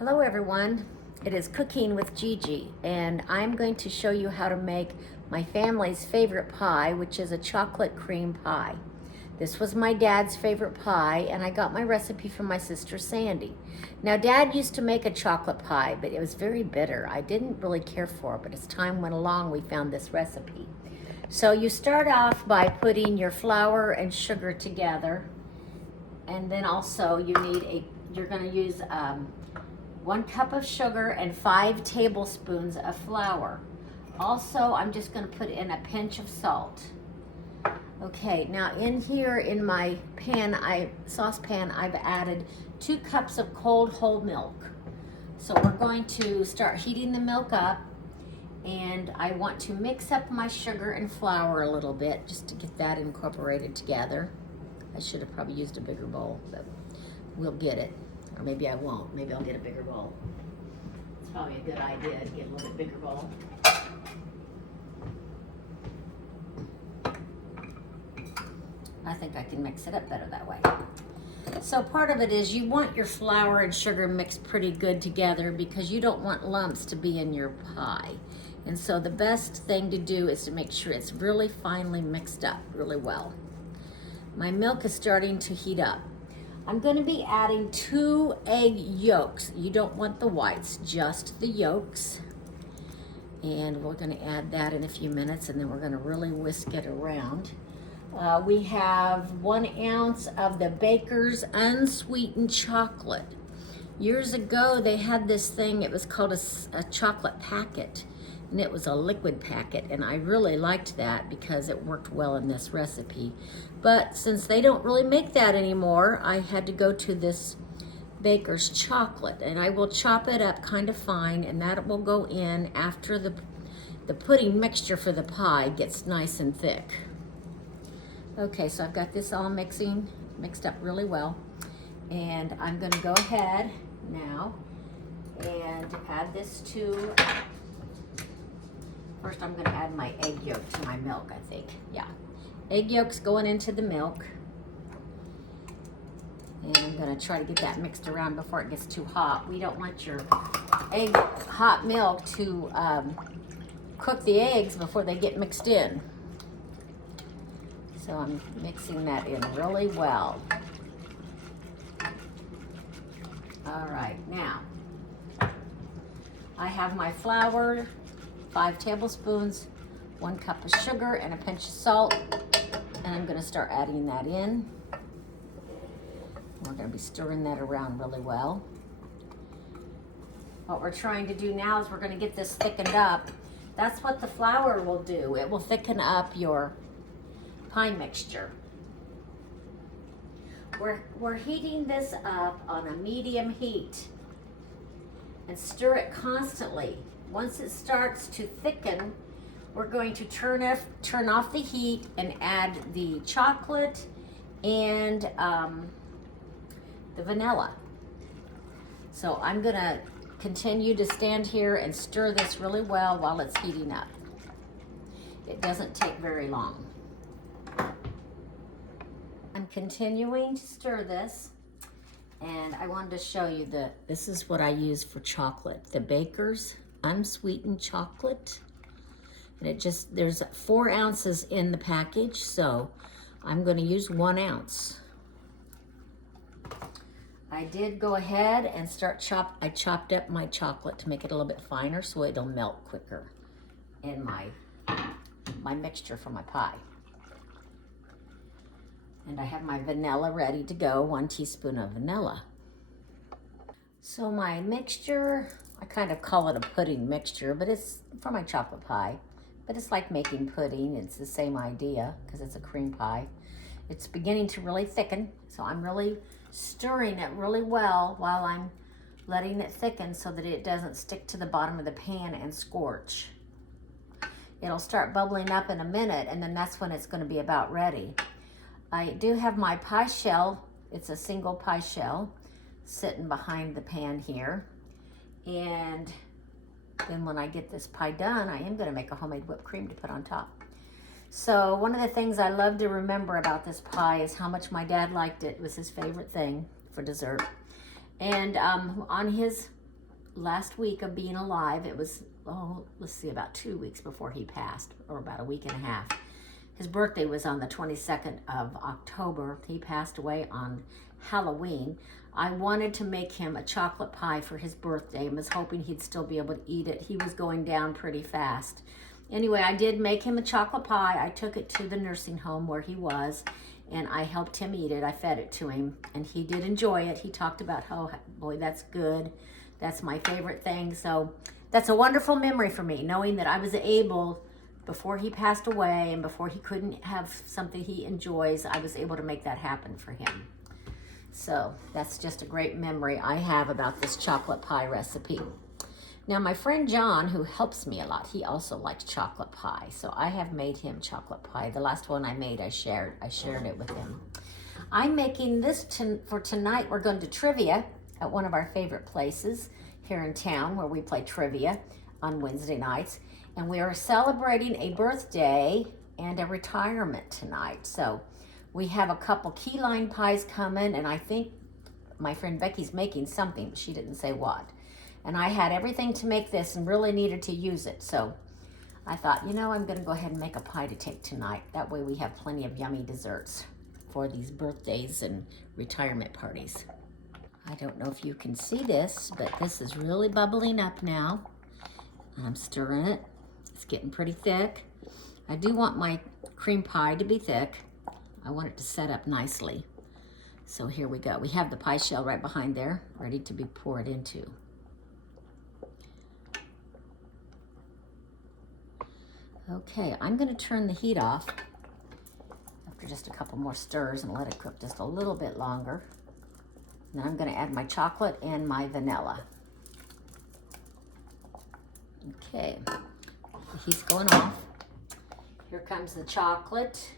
Hello everyone, it is Cooking with Gigi and I'm going to show you how to make my family's favorite pie, which is a chocolate cream pie. This was my dad's favorite pie and I got my recipe from my sister Sandy. Now Dad used to make a chocolate pie, but it was very bitter. I didn't really care for it, but as time went along we found this recipe. So you start off by putting your flour and sugar together, and then also you're going to use 1 cup of sugar and 5 tablespoons of flour. Also, I'm just going to put in a pinch of salt. Okay, now in here in my saucepan, I've added 2 cups of cold whole milk. So we're going to start heating the milk up, and I want to mix up my sugar and flour a little bit just to get that incorporated together. I should have probably used a bigger bowl, but we'll get it. Or maybe I won't. Maybe I'll get a bigger bowl. It's probably a good idea to get a little bit bigger bowl. I think I can mix it up better that way. So part of it is you want your flour and sugar mixed pretty good together because you don't want lumps to be in your pie. And so the best thing to do is to make sure it's really finely mixed up really well. My milk is starting to heat up. I'm going to be adding 2 egg yolks. You don't want the whites, just the yolks. And we're going to add that in a few minutes, and then we're going to really whisk it around. We have 1 ounce of the Baker's unsweetened chocolate. Years ago, they had this thing, it was called a chocolate packet, and it was a liquid packet, and I really liked that because it worked well in this recipe. But since they don't really make that anymore, I had to go to this Baker's chocolate, and I will chop it up kind of fine, and that will go in after the pudding mixture for the pie gets nice and thick. Okay, so I've got this all mixed up really well, and I'm going to go ahead now and add this to. First, I'm going to add my egg yolk to my milk, I think. Yeah. Egg yolks going into the milk. And I'm going to try to get that mixed around before it gets too hot. We don't want your hot milk to cook the eggs before they get mixed in. So I'm mixing that in really well. All right, now I have my flour, 5 tablespoons, 1 cup of sugar, and a pinch of salt. And I'm going to start adding that in. We're going to be stirring that around really well. What we're trying to do now is we're going to get this thickened up. That's what the flour will do. It will thicken up your pie mixture. We're heating this up on a medium heat and stir it constantly. Once it starts to thicken, we're going to turn off the heat and add the chocolate and the vanilla. So I'm gonna continue to stand here and stir this really well while it's heating up. It doesn't take very long. I'm continuing to stir this, and I wanted to show you this is what I use for chocolate, the Baker's unsweetened chocolate. And there's 4 ounces in the package, so I'm going to use 1 ounce. I did go ahead and I chopped up my chocolate to make it a little bit finer so it'll melt quicker in my mixture for my pie. And I have my vanilla ready to go, 1 teaspoon of vanilla. So my mixture, I kind of call it a pudding mixture, but it's for my chocolate pie. But it's like making pudding. It's the same idea because it's a cream pie. It's beginning to really thicken, so I'm really stirring it really well while I'm letting it thicken so that it doesn't stick to the bottom of the pan and scorch. It'll start bubbling up in a minute, and then that's when it's going to be about ready. I do have my pie shell. It's a single pie shell sitting behind the pan here. And then when I get this pie done, I am going to make a homemade whipped cream to put on top. So one of the things I love to remember about this pie is how much my dad liked it. It was his favorite thing for dessert. And on his last week of being alive. It was, oh, let's see, about 2 weeks before he passed, or about a week and a half. His birthday was on the 22nd of October. He passed away on Halloween. I wanted to make him a chocolate pie for his birthday and was hoping he'd still be able to eat it. He was going down pretty fast. Anyway, I did make him a chocolate pie. I took it to the nursing home where he was, and I helped him eat it. I fed it to him, and he did enjoy it. He talked about how, boy, that's good. That's my favorite thing. So that's a wonderful memory for me, knowing that I was able, before he passed away and before he couldn't have something he enjoys, I was able to make that happen for him. So that's just a great memory I have about this chocolate pie recipe. Now, my friend John, who helps me a lot, he also likes chocolate pie. So I have made him chocolate pie. The last one I made, I shared it with him. I'm making this for tonight. We're going to trivia at one of our favorite places here in town where we play trivia on Wednesday nights. And we are celebrating a birthday and a retirement tonight. So we have a couple key lime pies coming, and I think my friend Becky's making something. She didn't say what. And I had everything to make this and really needed to use it. So I thought, you know, I'm going to go ahead and make a pie to take tonight. That way we have plenty of yummy desserts for these birthdays and retirement parties. I don't know if you can see this, but this is really bubbling up now. I'm stirring it. It's getting pretty thick. I do want my cream pie to be thick. I want it to set up nicely. So here we go. We have the pie shell right behind there, ready to be poured into. Okay, I'm going to turn the heat off after just a couple more stirs and let it cook just a little bit longer. Then I'm going to add my chocolate and my vanilla. Okay, the heat's going off. Here comes the chocolate.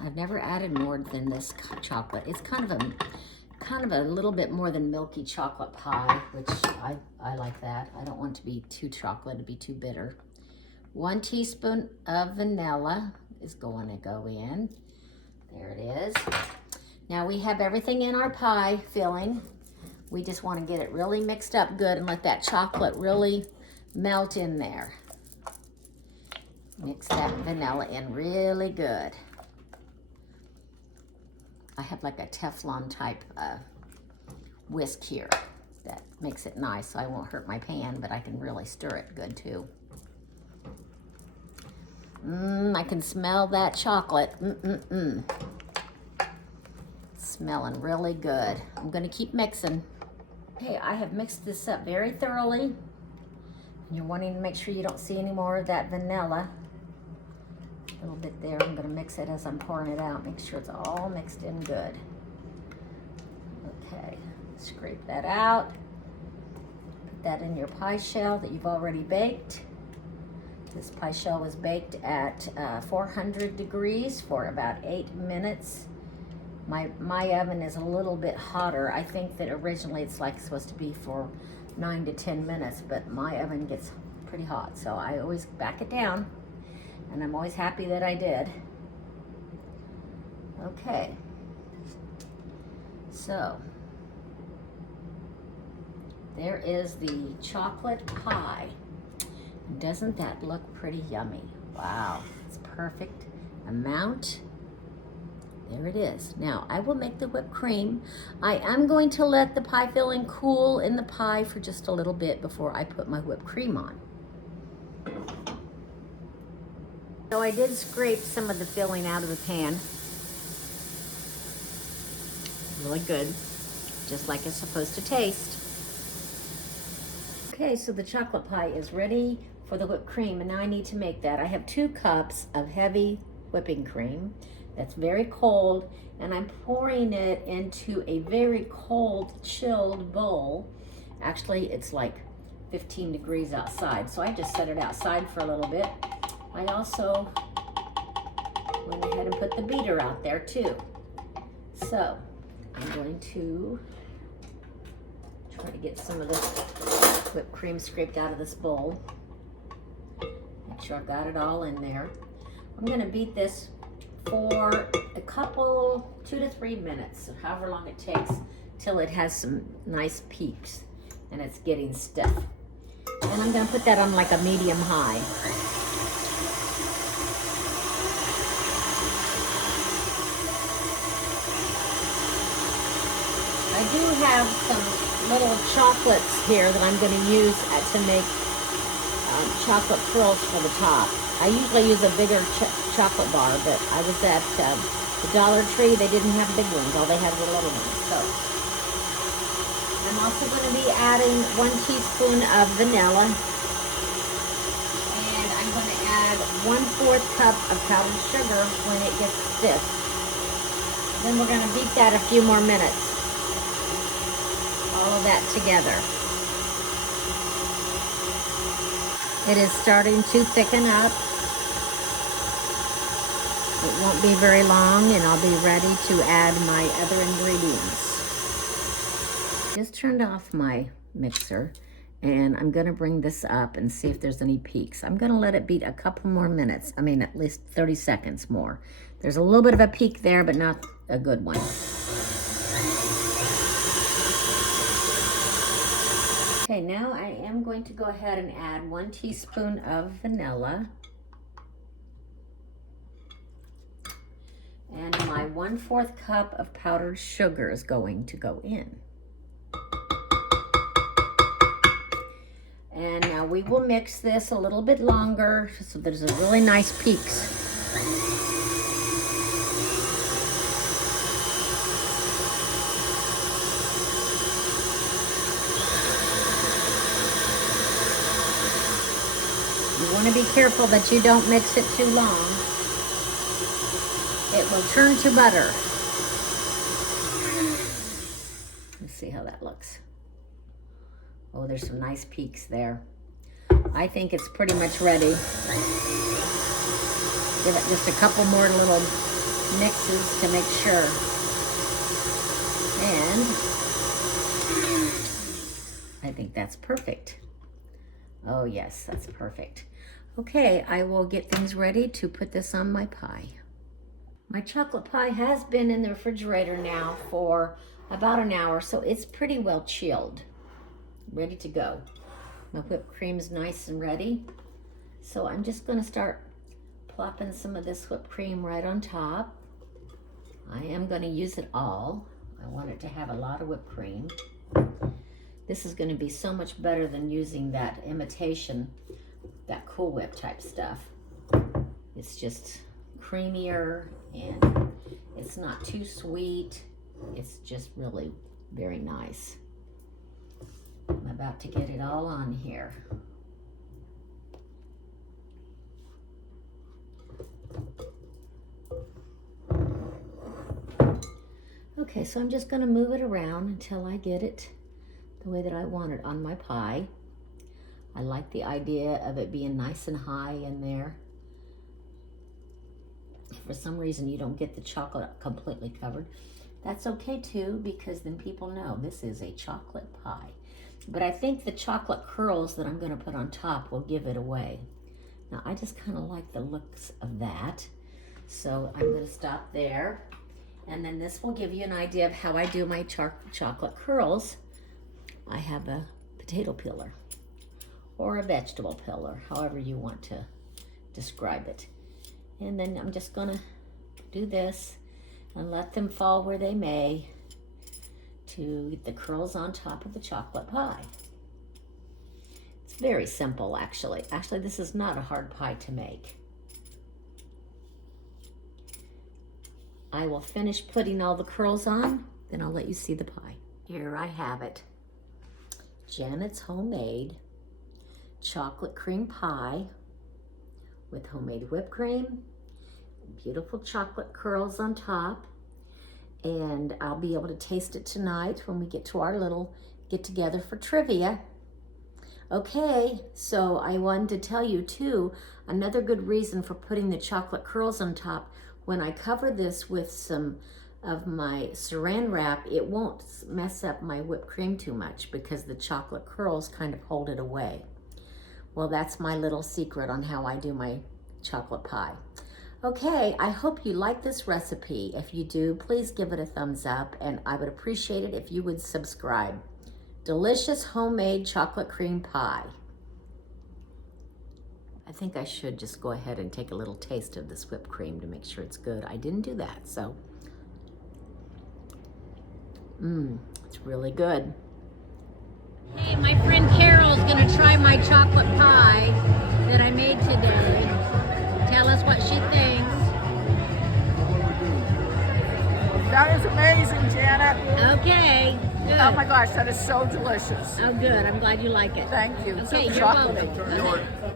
I've never added more than this chocolate. It's kind of a little bit more than milky chocolate pie, which I like that. I don't want it to be too chocolate, to be too bitter. 1 teaspoon of vanilla is going to go in. There it is. Now we have everything in our pie filling. We just want to get it really mixed up good and let that chocolate really melt in there. Mix that vanilla in really good. I have like a Teflon type whisk here that makes it nice, so I won't hurt my pan, but I can really stir it good too. I can smell that chocolate. Smelling really good. I'm gonna keep mixing. Okay, I have mixed this up very thoroughly. And you're wanting to make sure you don't see any more of that vanilla. A little bit there. I'm gonna mix it as I'm pouring it out. Make sure it's all mixed in good. Okay, scrape that out. Put that in your pie shell that you've already baked. This pie shell was baked at 400 degrees for about 8 minutes. My oven is a little bit hotter. I think that originally it's like supposed to be for 9 to 10 minutes, but my oven gets pretty hot, so I always back it down, and I'm always happy that I did. Okay, so there is the chocolate pie. Doesn't that look pretty yummy? Wow, it's perfect amount. There it is. Now, I will make the whipped cream. I am going to let the pie filling cool in the pie for just a little bit before I put my whipped cream on. So I did scrape some of the filling out of the pan. Really good, just like it's supposed to taste. Okay, so the chocolate pie is ready for the whipped cream, and now I need to make that. I have 2 cups of heavy whipping cream that's very cold, and I'm pouring it into a very cold, chilled bowl. Actually, it's like 15 degrees outside, so I just set it outside for a little bit. I also went ahead and put the beater out there too. So I'm going to try to get some of this whipped cream scraped out of this bowl. Make sure I've got it all in there. I'm going to beat this for a couple, 2 to 3 minutes, however long it takes, till it has some nice peaks and it's getting stiff. And I'm gonna put that on like a medium high. I do have some little chocolates here that I'm gonna use to make chocolate curls for the top. I usually use a bigger chocolate bar, but I was at the Dollar Tree. They didn't have big ones. All they had were little ones. So I'm also going to be adding 1 teaspoon of vanilla. And I'm going to add 1/4 cup of powdered sugar when it gets stiff. Then we're going to beat that a few more minutes. All of that together. It is starting to thicken up. It won't be very long and I'll be ready to add my other ingredients. Just turned off my mixer and I'm gonna bring this up and see if there's any peaks. I'm gonna let it beat a couple more minutes. I mean, at least 30 seconds more. There's a little bit of a peak there, but not a good one. Okay, now I am going to go ahead and add 1 teaspoon of vanilla. And my 1/4 cup of powdered sugar is going to go in. And now we will mix this a little bit longer so there's a really nice peaks. You want to be careful that you don't mix it too long. It will turn to butter. Let's see how that looks. Oh, there's some nice peaks there. I think it's pretty much ready. Give it just a couple more little mixes to make sure. And I think that's perfect. Oh yes, that's perfect. Okay, I will get things ready to put this on my pie. My chocolate pie has been in the refrigerator now for about an hour, so it's pretty well chilled. Ready to go. My whipped cream's nice and ready. So I'm just gonna start plopping some of this whipped cream right on top. I am gonna use it all. I want it to have a lot of whipped cream. This is gonna be so much better than using that imitation, that Cool Whip type stuff. It's just creamier and it's not too sweet. It's just really very nice. I'm about to get it all on here. Okay, so I'm just gonna move it around until I get it the way that I want it on my pie. I like the idea of it being nice and high in there. If for some reason you don't get the chocolate completely covered, that's okay too, because then people know this is a chocolate pie. But I think the chocolate curls that I'm gonna put on top will give it away. Now I just kind of like the looks of that. So I'm gonna stop there. And then this will give you an idea of how I do my chocolate curls. I have a potato peeler or a vegetable peeler, however you want to describe it. And then I'm just gonna do this and let them fall where they may to get the curls on top of the chocolate pie. It's very simple, actually. Actually, this is not a hard pie to make. I will finish putting all the curls on, then I'll let you see the pie. Here I have it. Janet's homemade chocolate cream pie with homemade whipped cream, beautiful chocolate curls on top, and I'll be able to taste it tonight when we get to our little get together for trivia. Okay, so I wanted to tell you too, another good reason for putting the chocolate curls on top, when I cover this with some of my saran wrap, it won't mess up my whipped cream too much because the chocolate curls kind of hold it away. Well, that's my little secret on how I do my chocolate pie. Okay, I hope you like this recipe. If you do, please give it a thumbs up, and I would appreciate it if you would subscribe. Delicious homemade chocolate cream pie. I think I should just go ahead and take a little taste of this whipped cream to make sure it's good. I didn't do that, so. It's really good. Hey, my friend Carol's gonna try my chocolate pie that I made today. Tell us what she thinks. That is amazing, Janet. Okay, good. Oh my gosh, that is so delicious. Oh, good. I'm glad you like it. Thank you. Okay, So you're chocolatey. welcome.